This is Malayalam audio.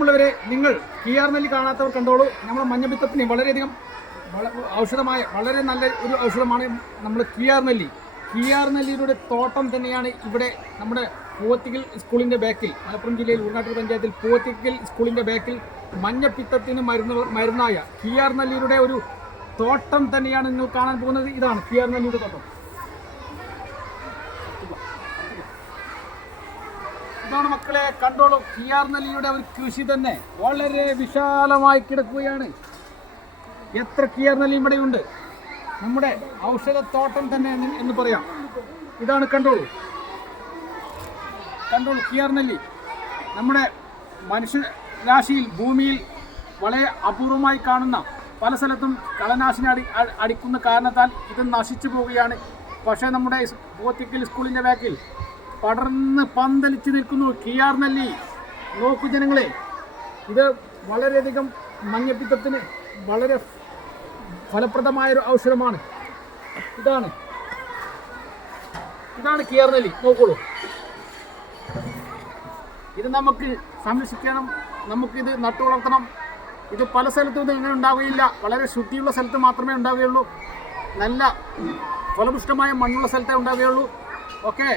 ുള്ളവരെ നിങ്ങൾ കിയാർ നെല്ലി കാണാത്തവർ കണ്ടോളൂ. നമ്മുടെ മഞ്ഞപ്പിത്തത്തിന് വളരെയധികം ഔഷധമായ വളരെ നല്ല ഒരു ഔഷധമാണ് നമ്മൾ കിയാർ നെല്ലി. കിയാർ നെല്ലിയുടെ തോട്ടം തന്നെയാണ് ഇവിടെ നമ്മുടെ പൂവത്തിക്കൽ സ്കൂളിൻ്റെ ബാക്കിൽ, മലപ്പുറം ജില്ലയിൽ ഊർങ്ങാട്ടൂർ പഞ്ചായത്തിൽ പൂവത്തിക്കൽ സ്കൂളിൻ്റെ ബാക്കിൽ മഞ്ഞപ്പിത്തത്തിന് മരുന്നായ കിയാർ നെല്ലിയുടെ ഒരു തോട്ടം തന്നെയാണ് നിങ്ങൾ കാണാൻ പോകുന്നത്. ഇതാണ് കിയാർ നെല്ലിയുടെ തോട്ടം. ഇതാണ് മക്കളെ, കണ്ടോളൂ. കിയാർ നെല്ലിയുടെ ഒരു കൃഷി തന്നെ വളരെ വിശാലമായി കിടക്കുകയാണ്. എത്ര കിയാർ നെല്ലി ഇവിടെയുണ്ട്. നമ്മുടെ ഔഷധത്തോട്ടം തന്നെ എന്ന് പറയാം. ഇതാണ്, കണ്ടോളൂ കിയാർ നെല്ലി. നമ്മുടെ മനുഷ്യരാശിയിൽ ഭൂമിയിൽ വളരെ അപൂർവമായി കാണുന്ന, പല സ്ഥലത്തും കളനാശിനി അടിക്കുന്ന കാരണത്താൽ ഇത് നശിച്ചു പോവുകയാണ്. പക്ഷേ നമ്മുടെ പൂവത്തിക്കൽ സ്കൂളിൻ്റെ ബാക്കിൽ പടർന്ന് പന്തലിച്ച് നിൽക്കുന്നു കിയാർ നെല്ലി. നോക്കൂ ജനങ്ങളെ, ഇത് വളരെയധികം മഞ്ഞപ്പിത്തത്തിന് വളരെ ഫലപ്രദമായൊരു ഔഷധമാണ്. ഇതാണ് കിയാർ നെല്ലി. നോക്കോളൂ, ഇത് നമുക്ക് സംരക്ഷിക്കണം, നമുക്കിത് നട്ടു വളർത്തണം. ഇത് പല സ്ഥലത്തും ഇത് ഇങ്ങനെ ഉണ്ടാവുകയില്ല. വളരെ ശുദ്ധിയുള്ള സ്ഥലത്ത് മാത്രമേ ഉണ്ടാവുകയുള്ളൂ. നല്ല ഫലപുഷ്ടമായ മണ്ണുള്ള സ്ഥലത്തേ ഉണ്ടാവുകയുള്ളൂ. ഓക്കെ.